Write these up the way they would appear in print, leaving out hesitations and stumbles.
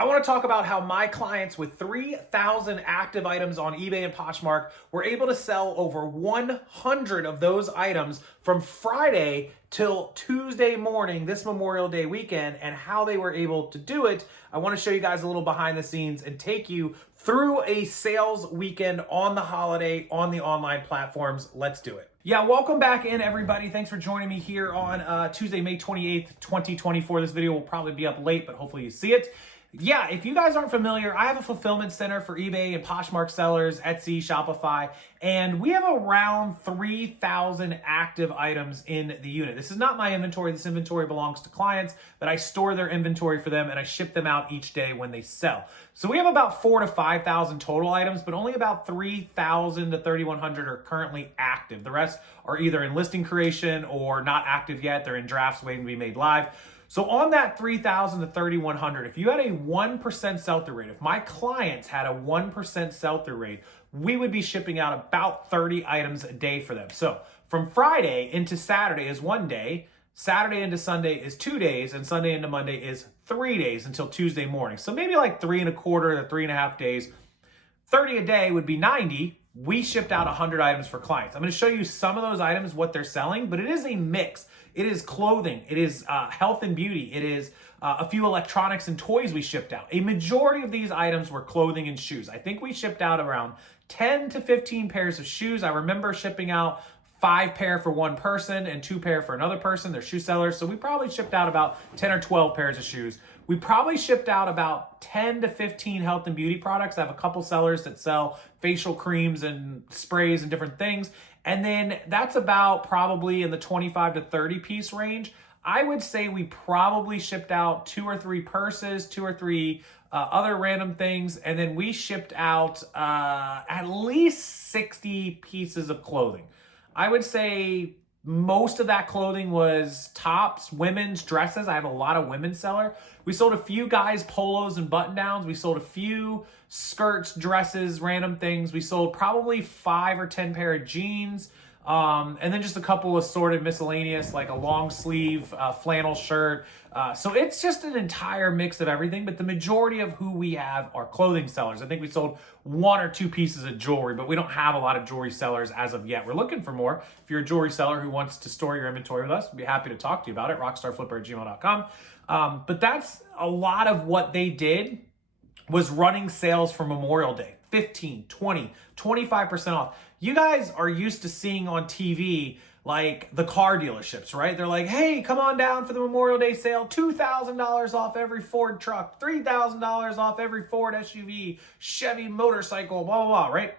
I want to talk about how my clients with 3,000 active items on eBay and Poshmark were able to sell over 100 of those items from Friday till Tuesday morning, this Memorial Day weekend, and how they were able to do it. I want to show you guys a little behind the scenes and take you through a sales weekend on the holiday on the online platforms. Let's do it. Yeah, welcome back in, everybody. Thanks for joining me here on Tuesday, May 28th, 2024. This video will probably be up late, but hopefully you see it. Yeah, if you guys aren't familiar, I have a fulfillment center for eBay and Poshmark sellers, Etsy, Shopify, and we have around 3,000 active items in the unit. This is not my inventory. This inventory belongs to clients, but I store their inventory for them and I ship them out each day when they sell. So we have about 4,000 to 5,000 total items, but only about 3,000 to 3,100 are currently active. The rest are either in listing creation or not active yet. They're in drafts waiting to be made live. So on that 3,000 to 3,100, if you had a 1% sell-through rate, if my clients had a 1% sell-through rate, we would be shipping out about 30 items a day for them. So from Friday into Saturday is 1 day, Saturday into Sunday is 2 days, and Sunday into Monday is 3 days until Tuesday morning. So maybe like 3.25 to 3.5 days. 30 a day would be 90. We shipped out 100 items for clients. I'm going to show you some of those items, what they're selling, but it is a mix. It is clothing, it is health and beauty, it is a few electronics and toys we shipped out. A majority of these items were clothing and shoes. I think we shipped out around 10 to 15 pairs of shoes. I remember shipping out 5 pair for one person and 2 pair for another person. They're shoe sellers. So we probably shipped out about 10 or 12 pairs of shoes. We probably shipped out about 10 to 15 health and beauty products. I have a couple sellers that sell facial creams and sprays and different things. And then that's about probably in the 25 to 30 piece range. I would say we probably shipped out 2 or 3 purses, 2 or 3 other random things. And then we shipped out at least 60 pieces of clothing. I would say most of that clothing was tops, women's dresses. I have a lot of women's seller. We sold a few guys polos and button downs. We sold a few skirts, dresses, random things. We sold probably 5 or 10 pair of jeans. And then just a couple assorted miscellaneous, like a long sleeve flannel shirt. So it's just an entire mix of everything, but the majority of who we have are clothing sellers. I think we sold 1 or 2 pieces of jewelry, but we don't have a lot of jewelry sellers as of yet. We're looking for more. If you're a jewelry seller who wants to store your inventory with us, we'd be happy to talk to you about it, rockstarflipper@gmail.com. But that's a lot of what they did was running sales for Memorial Day. 15, 20, 25% off. You guys are used to seeing on TV like the car dealerships, right? They're like, hey, come on down for the Memorial Day sale. $2,000 off every Ford truck, $3,000 off every Ford SUV, Chevy motorcycle, blah, blah, blah, right?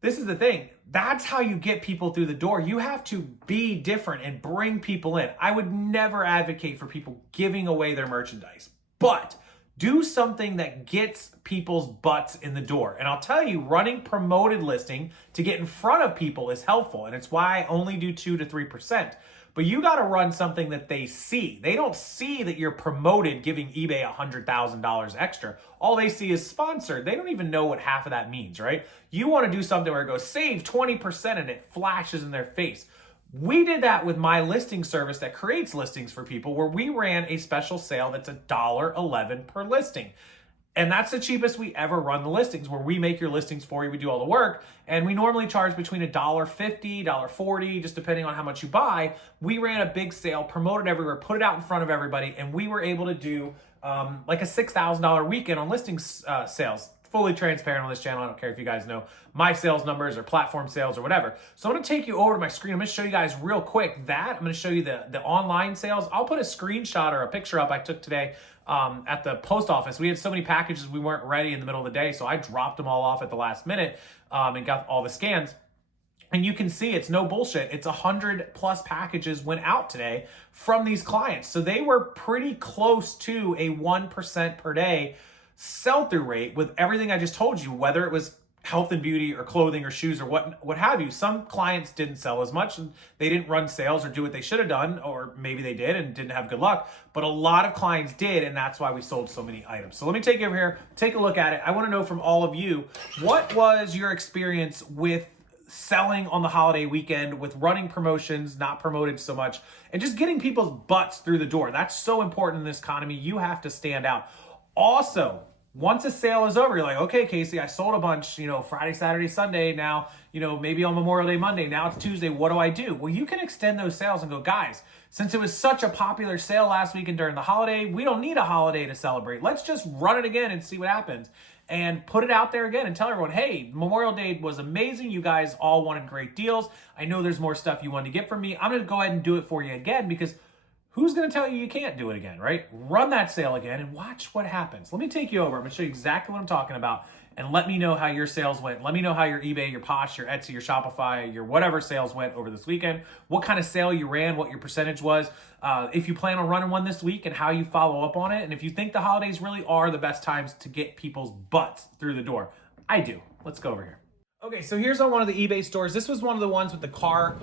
This is the thing. That's how you get people through the door. You have to be different and bring people in. I would never advocate for people giving away their merchandise, but do something that gets people's butts in the door. And I'll tell you, running promoted listing to get in front of people is helpful. And it's why I only do 2 to 3%. But you got to run something that they see. They don't see that you're promoted giving eBay $100,000 extra. All they see is sponsored. They don't even know what half of that means, right? You want to do something where it goes, save 20% and it flashes in their face. We did that with my listing service that creates listings for people, where we ran a special sale that's $1.11 per listing. And that's the cheapest we ever run the listings, where we make your listings for you. We do all the work. And we normally charge between $1.50, $1.40, just depending on how much you buy. We ran a big sale, promoted everywhere, put it out in front of everybody, and we were able to do like a $6,000 weekend on listings sales. Fully transparent on this channel. I don't care if you guys know my sales numbers or platform sales or whatever. So I'm going to take you over to my screen. I'm going to show you guys real quick that. I'm going to show you the online sales. I'll put a screenshot or a picture up I took today at the post office. We had so many packages we weren't ready in the middle of the day, so I dropped them all off at the last minute and got all the scans. And you can see it's no bullshit. It's 100+ packages went out today from these clients. So they were pretty close to a 1% per day sell-through rate with everything I just told you, whether it was health and beauty or clothing or shoes or what have you. Some clients didn't sell as much and they didn't run sales or do what they should have done, or maybe they did and didn't have good luck, but a lot of clients did, and that's why we sold so many items. So let me take you over here, take a look at it. I want to know from all of you, what was your experience with selling on the holiday weekend, with running promotions, not promoted so much, and just getting people's butts through the door? That's so important in this economy. You have to stand out. Also, once a sale is over, you're like, okay, Casey, I sold a bunch, Friday, Saturday, Sunday. Now, maybe on Memorial Day, Monday. Now it's Tuesday. What do I do? Well, you can extend those sales and go, guys, since it was such a popular sale last weekend during the holiday, we don't need a holiday to celebrate. Let's just run it again and see what happens. And put it out there again and tell everyone, hey, Memorial Day was amazing. You guys all wanted great deals. I know there's more stuff you want to get from me. I'm going to go ahead and do it for you again, because who's going to tell you can't do it again, right? Run that sale again and watch what happens. Let me take you over. I'm going to show you exactly what I'm talking about, and let me know how your sales went. Let me know how your eBay, your Posh, your Etsy, your Shopify, your whatever sales went over this weekend, what kind of sale you ran, what your percentage was, if you plan on running one this week, and how you follow up on it, and if you think the holidays really are the best times to get people's butts through the door. I do. Let's go over here. Okay, so here's on one of the eBay stores. This was one of the ones with the car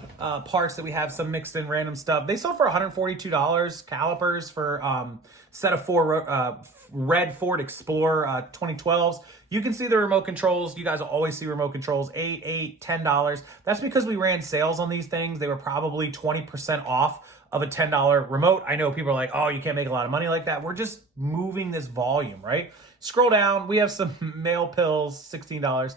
parts that we have some mixed in random stuff. They sold for $142. Calipers for set of 4 red Ford Explorer 2012s. You can see the remote controls. You guys will always see remote controls. $8, $10. That's because we ran sales on these things. They were probably 20% off of a $10 remote. I know people are like, oh, you can't make a lot of money like that. We're just moving this volume, right? Scroll down. We have some male pills, $16.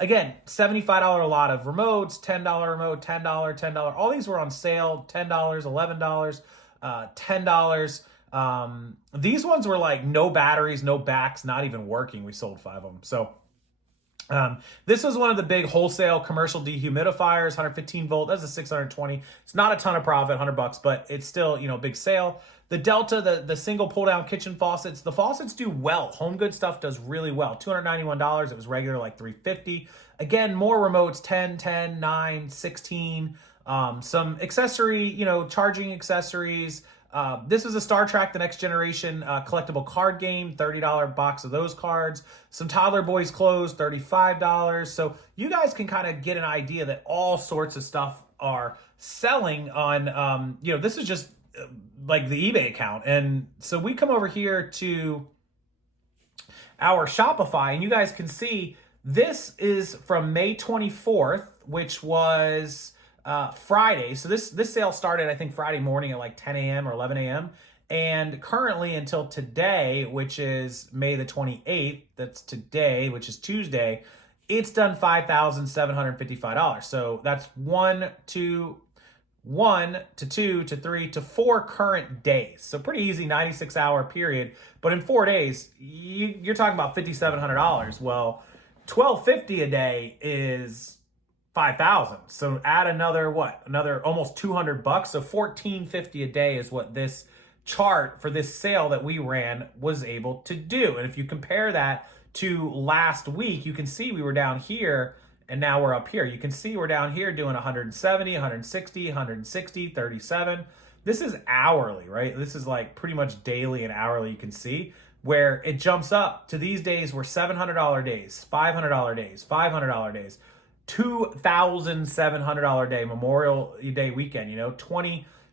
Again, $75 a lot of remotes, $10 remote, $10, $10. All these were on sale, $10, $11, $10. These ones were like no batteries, no backs, not even working. We sold 5 of them. So this was one of the big wholesale commercial dehumidifiers, 115 volt. That's a 620. It's not a ton of profit, $100, but it's still, big sale. The Delta, the single pull-down kitchen faucets, the faucets do well. Home good stuff does really well. $291. It was regular like $350. Again, more remotes, 10, 10, 9, 16. Some accessory, charging accessories. This is a Star Trek The Next Generation collectible card game, $30 box of those cards. Some toddler boys clothes, $35. So you guys can kind of get an idea that all sorts of stuff are selling on, this is just like the eBay account. And so we come over here to our Shopify, and you guys can see this is from May 24th, which was Friday. So this sale started, I think, Friday morning at like 10 a.m. or 11 a.m. And currently until today, which is May the 28th, that's today, which is Tuesday, it's done $5,755. So that's 1 to 2 to 3 to 4 current days. So pretty easy, 96-hour period. But in 4 days, you're talking about $5,700. Well, $1,250 a day is $5,000. So add another almost $200. So $1,450 a day is what this chart for this sale that we ran was able to do. And if you compare that to last week, you can see we were down here and now we're up here. You can see we're down here doing 170, 160, 160, 37. This is hourly, right? This is like pretty much daily and hourly. You can see where it jumps up to these days were $700 days, $500 days, $500 days, $2,700 day, Memorial Day weekend,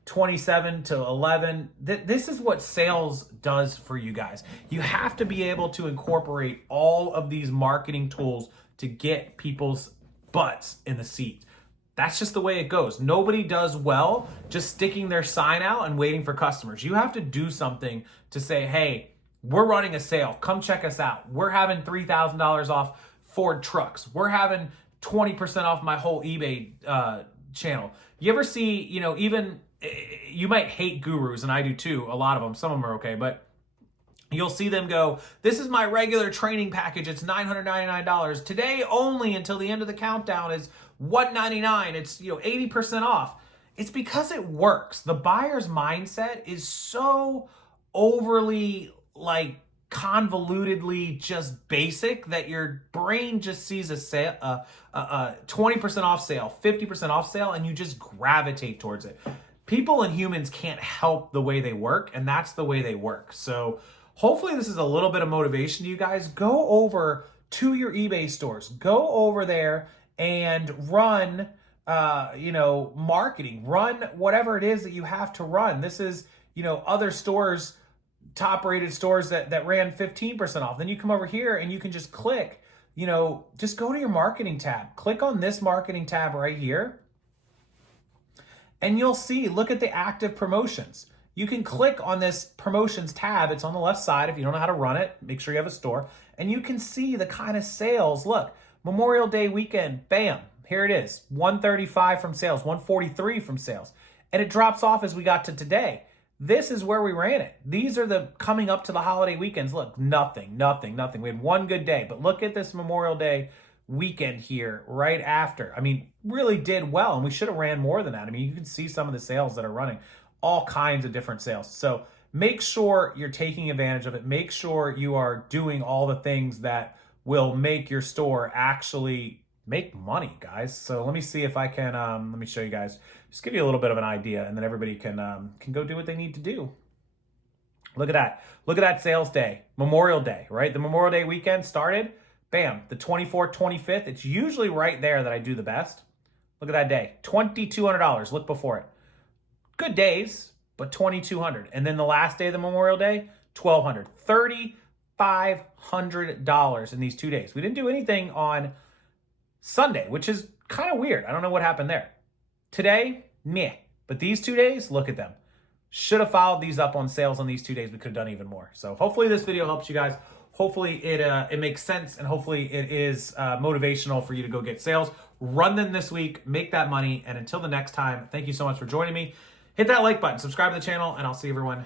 27 to 11. This is what sales does for you guys. You have to be able to incorporate all of these marketing tools to get people's butts in the seat. That's just the way it goes. Nobody does well just sticking their sign out and waiting for customers. You have to do something to say, hey, we're running a sale. Come check us out. We're having $3,000 off Ford trucks. We're having 20% off my whole eBay channel. You ever see, even you might hate gurus, and I do too, a lot of them. Some of them are okay, but you'll see them go, this is my regular training package. It's $999. Today only until the end of the countdown is $199. It's 80% off. It's because it works. The buyer's mindset is so overly convolutedly just basic that your brain just sees a sale, a 20% off sale, 50% off sale, and you just gravitate towards it. People and humans can't help the way they work, and that's the way they work. So hopefully this is a little bit of motivation to you guys. Go over to your eBay stores. Go over there and run, marketing. Run whatever it is that you have to run. This is, other stores, top-rated stores that ran 15% off. Then you come over here and you can just click, just go to your marketing tab. Click on this marketing tab right here. And you'll see, look at the active promotions. you can click on this promotions tab. It's on the left side. If you don't know how to run it, make sure you have a store. And you can see the kind of sales. Look, Memorial Day weekend, bam, here it is. 135 from sales, 143 from sales. And it drops off as we got to today. This is where we ran it. These are the coming up to the holiday weekends. Look, nothing. We had one good day, but look at this Memorial Day weekend here right after. I mean, really did well, and we should have ran more than that. I mean, you can see some of the sales that are running, all kinds of different sales. So make sure you're taking advantage of it. Make sure you are doing all the things that will make your store actually make money, guys. So let me see if I can, let me show you guys, just give you a little bit of an idea, and then everybody can go do what they need to do. Look at that. Look at that sales day, Memorial Day, right? The Memorial Day weekend started, bam, the 24th, 25th. It's usually right there that I do the best. Look at that day, $2,200. Look before it. Good days, but $2,200. And then the last day of the Memorial Day, $1,200. $3,500 in these 2 days. We didn't do anything on Sunday, which is kind of weird. I don't know what happened there. Today, meh. But these 2 days, look at them. Should have followed these up on sales on these 2 days. We could have done even more. So hopefully this video helps you guys. Hopefully it makes sense, and hopefully it is motivational for you to go get sales. Run them this week, make that money, and until the next time, thank you so much for joining me. Hit that like button, subscribe to the channel, and I'll see everyone